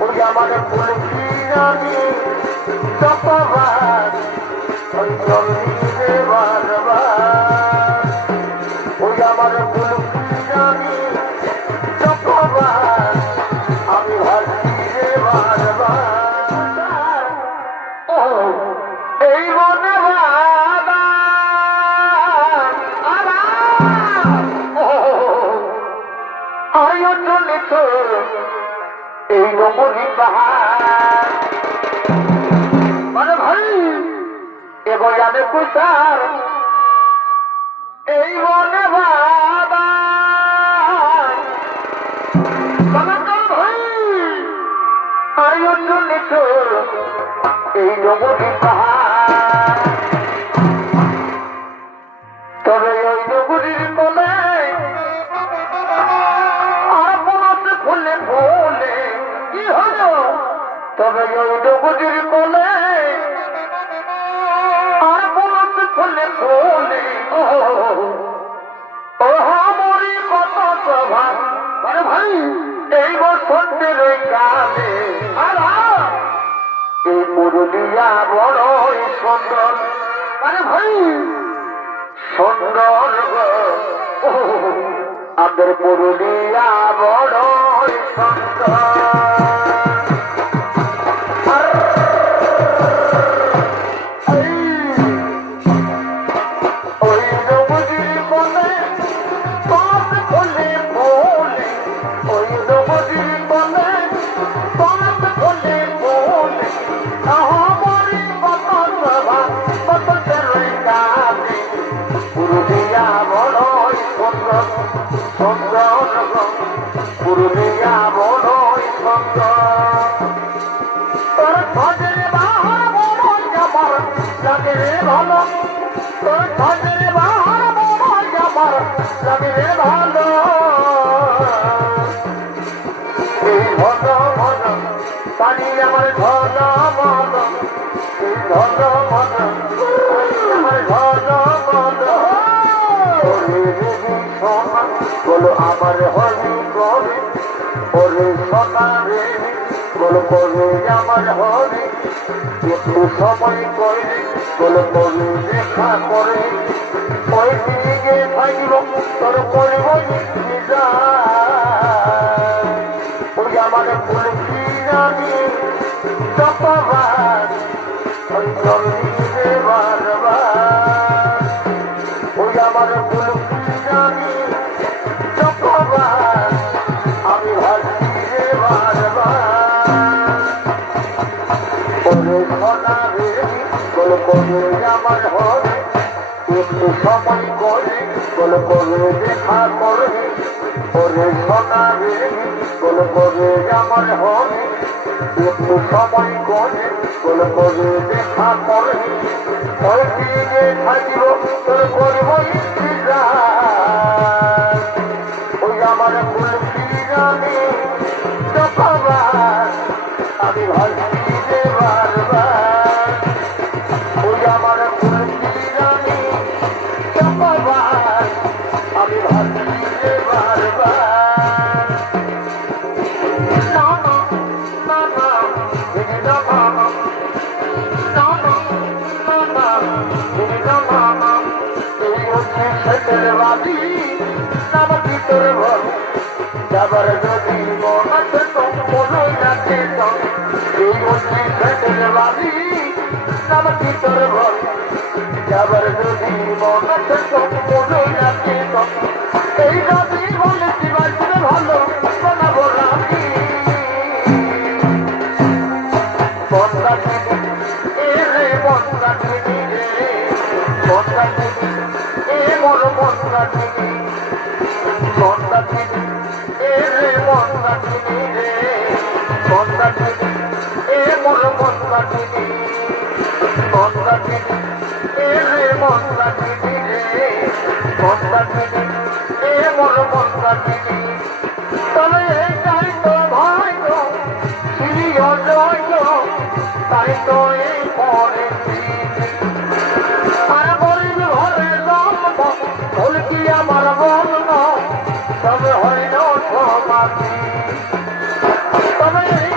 ওই আমার পুলকি রানী চপাবাস ওই জমিনে বারবার ওই আমার পুলকি রানী চপাবাস আমি ভাবছি রে বারবার এই মনে বাবা আয়ো চলেছ এই নমরি পাহাড় মানে ভাই এবার যাবে কোথার এই মনে বাবা ভাই আয়ো চলেছ এই নমরি পাহাড় তবে ওই নগরীর বলে আর মনতে ফুলে ফুলে কি হলো তবে ওই নগরীর বলে আর মনতে ফুলে ফুলে ও মরি কত সভা আরে ভাই এই বসন্তের ওই কালে এই মুরলিয়া বড়ই সুন্দর আরে ভাই সুন্দর আমাদের পুরুলিয়া বড়ই সুন্দর ওই নবজির বলে পথ খুলে বলে ওই নবজির বলে পথ খুলে বলে আমারই কত সভা কত তেরোই কালে পুরুলিয়া বড়ই সুন্দর সুন্দর পুরুলিয়া বড়ই সুন্দর তোর খোঁজের বাহার বড়ই আমার লাগে রে ভালো তোর খোঁজের বাহার বড়ই আমার লাগে রে ভালো এই ঘন ঘন পানি আমার ঘন ঘন এই ঘন ঘন আমার ঘন ঘন বলো আমার হরি করে ওরে সোনা রে বলো করে আমার হরি একটু সময় করে বলো করে দেখা করে ওই দিকে থাকিব তোর করব ওই আমার পুলকি রানী চপাবাস ওই জমিনে বারবার ওই আমার পুলকি রানী চপাবাস আমি ভাবছি রে বারবার ওরে সোনা রে বল করে আমার হরে একটু সময় করে বল করে দেখা করে ওরে সোনা রে বল করে আমার হরে একটু সময় করে বল করে দেখা করে ওই দিকে থাকিব তোর করব ওই আমার পুলকি রানী চপাবাস আমি ভাবছি রে বারবার ওই আমার পুলকি রানী চপাবাস আমি ভাবছি রে বারবার যাবার যদি মন আছে তো মনই রাখে তো এই মন্ত্রী ঘটের বাড়ি নাম ভিতর ঘর যাবার যদি মন আছে তো মনই রাখে তো এই নদী বলেছি বাঁচলে ভালো বানাবো রাখি বন্দা দিদি এ রে বন্দা দিদি রে বন্দা দিদি এ মোর বন্দা দিদি বন্দা দিদি এ রে বন্দা দিদি রে বন্দা দিদি এ মোর বন্দা দিদি বন্দা দিদি এ রে বন্দা দিদি রে বন্দা দিদি এ মোর বন্দা দিদি তবে তাই তো ভাই গো শ্রী অজয় গো তাই তো এই পরে আর গরিব ঘরে জন্ম ভুল কি আমার বলল তবে হইল সমাধি তবে এই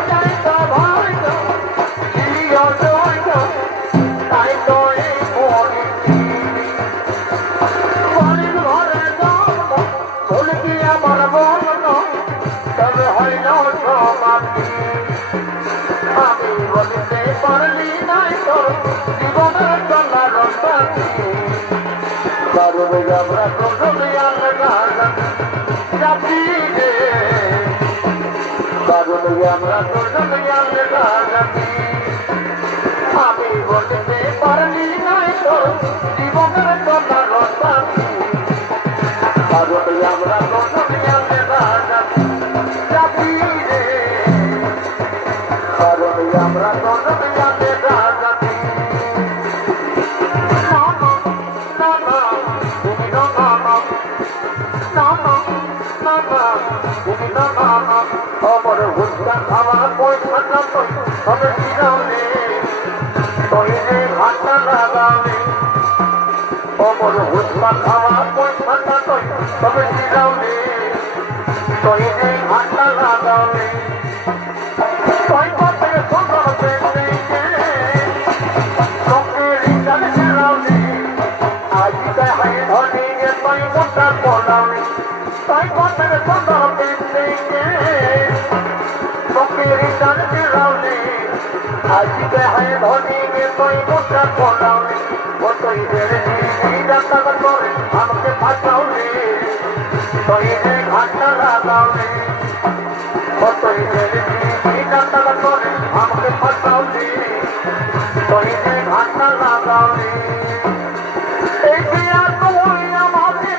আমি বলতে পারলি নাই তোর জীবনের চলার সাথী কারণ আমরা প্রথমে আলগা যাবি রে কারণ আমরা প্রথমে আলগা যাবি আমি বলতে পারলি নাই তোর জীবনের চলার সাথী কারণ আমরা প্রথমে আলগা যাবি রে কারণ আমরা প্রথমে আলগা যাবি অমর হুস্তা আমার পয়সা তবে শিরালে তৈরে ঘাটা লাগালে অমর হুস্তা আমার পয়সা তবে শিরালে তৈরে ঘাটা লাগালে তৈ পথে সুন্দর পেতে তোকে রিজাল ফেরালে আজ দেখায় ধনী তৈ মোটার পড়ালে তৈ পথে সুন্দর পেতে তোকে রিজাল ফেরালে আজ দেখায় ধনী তৈ মোটার পড়ালে ও তৈ রে রিজাল করে আমাকে ফাঁসাওলে তৈ রে ঘাটা লাগাওলে ও তৈ রে রিজাল করে আমাকে ফাঁসাওলে তৈ রে ঘাটা লাগাওলে এই বিয়া তুই আমাকে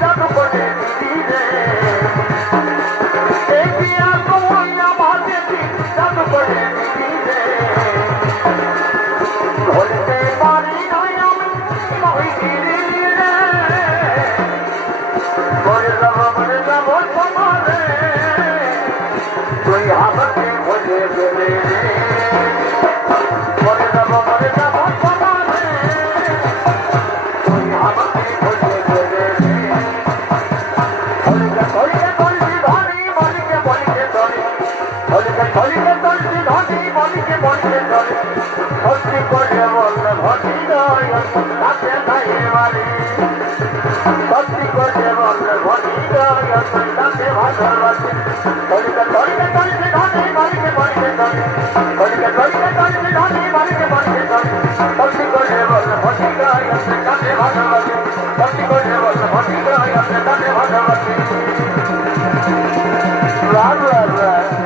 জাদু করে দিবি রে এই বিয়া তুই আমাকে জাদু করে দিবি রে বলতে পারি নাই আমি নই দিলি রে মরে যাব তোমারে তুই আমাকে ভুলে গেলে রে মরে যাব তোমারে তুই আমাকে ভুলে গেলে রে হলিকে তলছি ধনী মলিকে বলিকে ধনী হলিকে তলছি ধনী মলিকে বলিকে ধনী সত্যি করে বললে ভটি নয় তাতে নাই বাড়ি সত্যি করে বললে ভটি নয় তাতে ভালোবাসে হলিকে তলছি ধনী মলিকে বলিকে ধনী হলিকে তলছি ধনী মলিকে বলিকে ধনী সত্যি করে বললে ভটি নয় তাতে ভালোবাসে সত্যি করে বললে ভটি নয় তাতে ভালোবাসে রাগ রাগ রাগ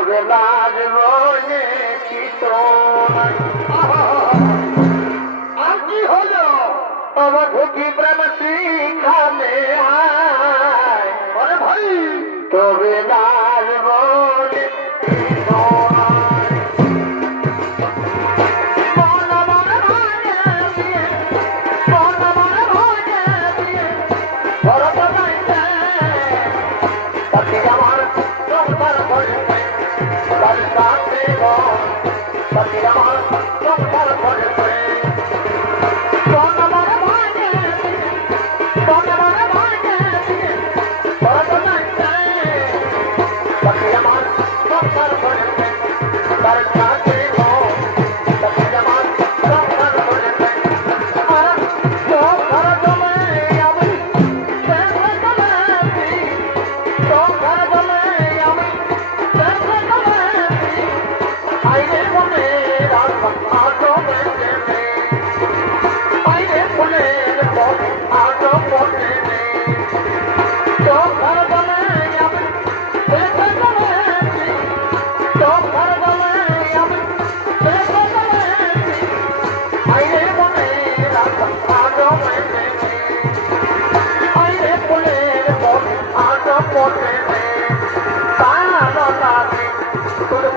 তবে লাজ বলে কিছু নাই। আর কি হলো আমার ভুকি প্রেম শিখানে আয় ভাই তবে লাজ বলে কিছু নাই।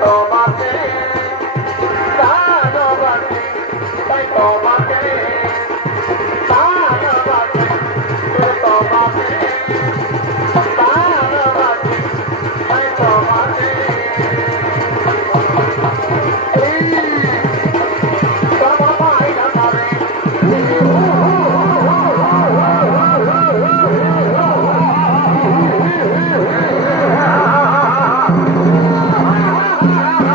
Todo